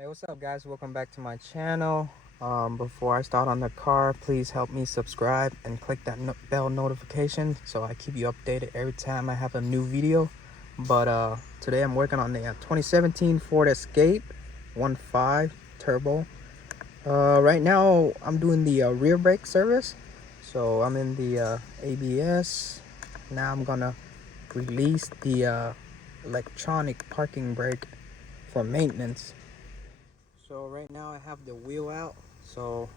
Hey, what's up guys? Welcome back to my channel. Before I start on the car, please help me subscribe and click that bell notification so I keep you updated every time I have a new video. But today I'm working on the 2017 Ford Escape 1.5 turbo. Right now I'm doing the rear brake service. So I'm in the ABS. Now I'm gonna release the electronic parking brake for maintenance. So right now I have the wheel out. So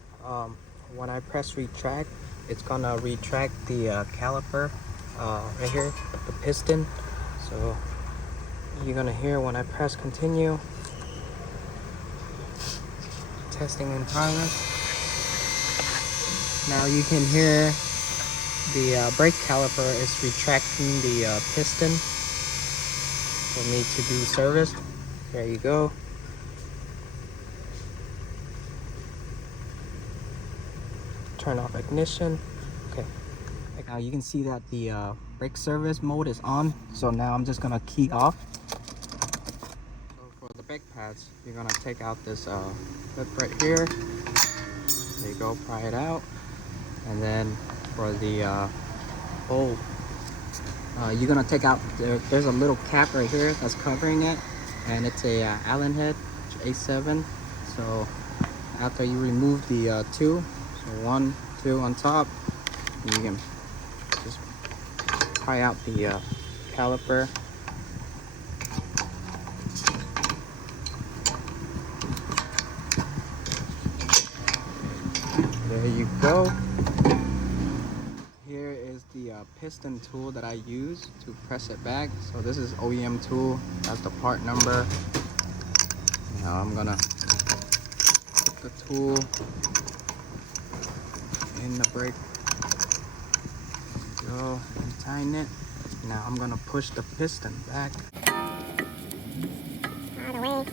when I press retract, it's gonna retract the caliper right here, the piston. So you're gonna hear when I press continue. Testing in progress. Now you can hear the brake caliper is retracting the piston for me to do service. There you go. Turn off ignition. Okay. Now you can see that the brake service mode is on. So now I'm just gonna key off. So for the brake pads, you're gonna take out this clip right here. There you go, pry it out. And then for the bolt, you're gonna take out, there's a little cap right here that's covering it. And it's a Allen head, A7. So after you remove the two, so 1, 2 on top, you can just pry out the caliper. There you go. Here is the piston tool that I use to press it back. So this is OEM tool. That's the part number. Now I'm gonna put the tool in the brake. There you go. And tighten it. Now I'm gonna push the piston back. All the way.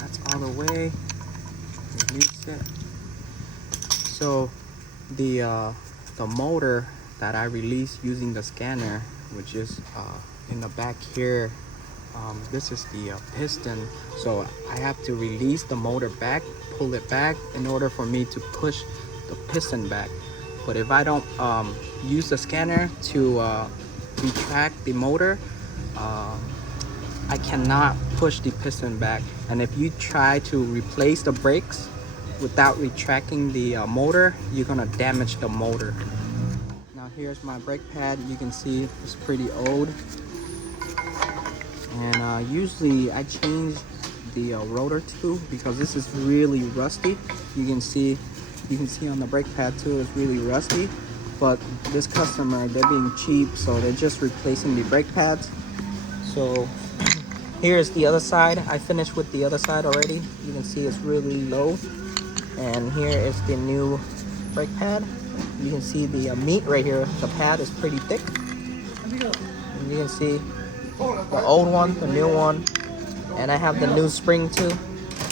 That's all the way. Release it. So the motor that I released using the scanner, which is in the back here, this is the piston. So I have to release the motor back, pull it back in order for me to push the piston back. But if I don't use the scanner to retract the motor, I cannot push the piston back. And if you try to replace the brakes without retracting the motor, you're gonna damage the motor. Now here's my brake pad. You can see it's pretty old. And usually I change the rotor too because this is really rusty. You can see on the brake pad too, it's really rusty. But this customer, they're being cheap, so they're just replacing the brake pads. So here's the other side. I finished with the other side already. You can see it's really low. And here is the new brake pad. You can see the meat right here. The pad is pretty thick. And you can see the old one, the new one, and I have the new spring too.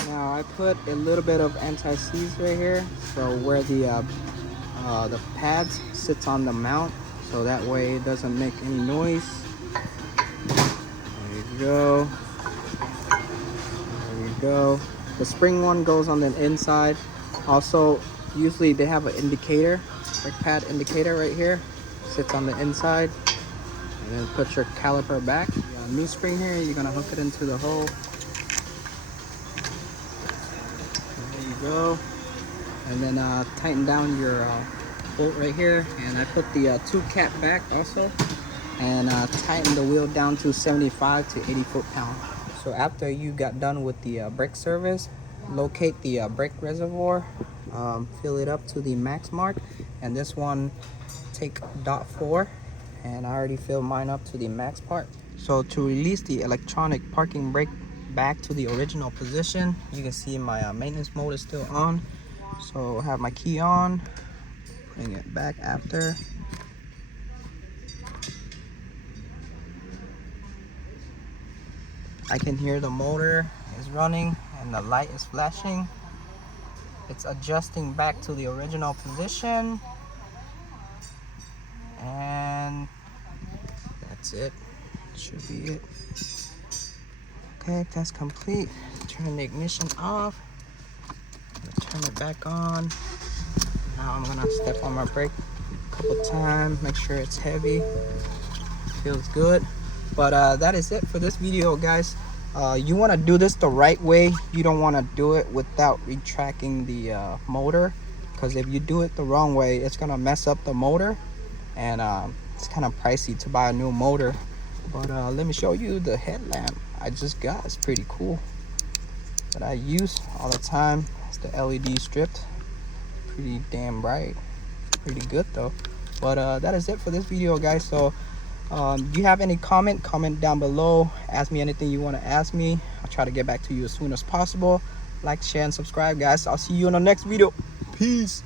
Now I put a little bit of anti-seize right here, so where the pads sits on the mount, so that way it doesn't make any noise. There you go. There you go. The spring one goes on the inside. Also, usually they have an indicator, brake pad indicator right here, sits on the inside. And then put your caliper back. New spring here, you're gonna hook it into the hole. There you go. And then tighten down your bolt right here. And I put the two cap back also. And tighten the wheel down to 75 to 80 foot-pounds. So after you got done with the brake service, locate the brake reservoir, fill it up to the max mark. And this one, take .4. And I already filled mine up to the max part. So to release the electronic parking brake back to the original position, you can see my maintenance mode is still on. So I have my key on, putting it back after. I can hear the motor is running and the light is flashing. It's adjusting back to the original position. And that's it. Should be it. Okay, that's complete. Turn the ignition off. Turn it back on. Now I'm gonna step on my brake a couple times, make sure it's heavy. Feels good. But that is it for this video, guys. You want to do this the right way. You don't want to do it without retracting the motor, because if you do it the wrong way, it's gonna mess up the motor, and it's kind of pricey to buy a new motor. But let me show you the headlamp I just got. It's pretty cool, that I use all the time. It's the LED stripped, pretty damn bright, pretty good though. But that is it for this video, guys. So do you have any comment down below. Ask me anything you want to ask me. I'll try to get back to you as soon as possible. Like, share, and subscribe, guys. I'll see you in the next video. Peace.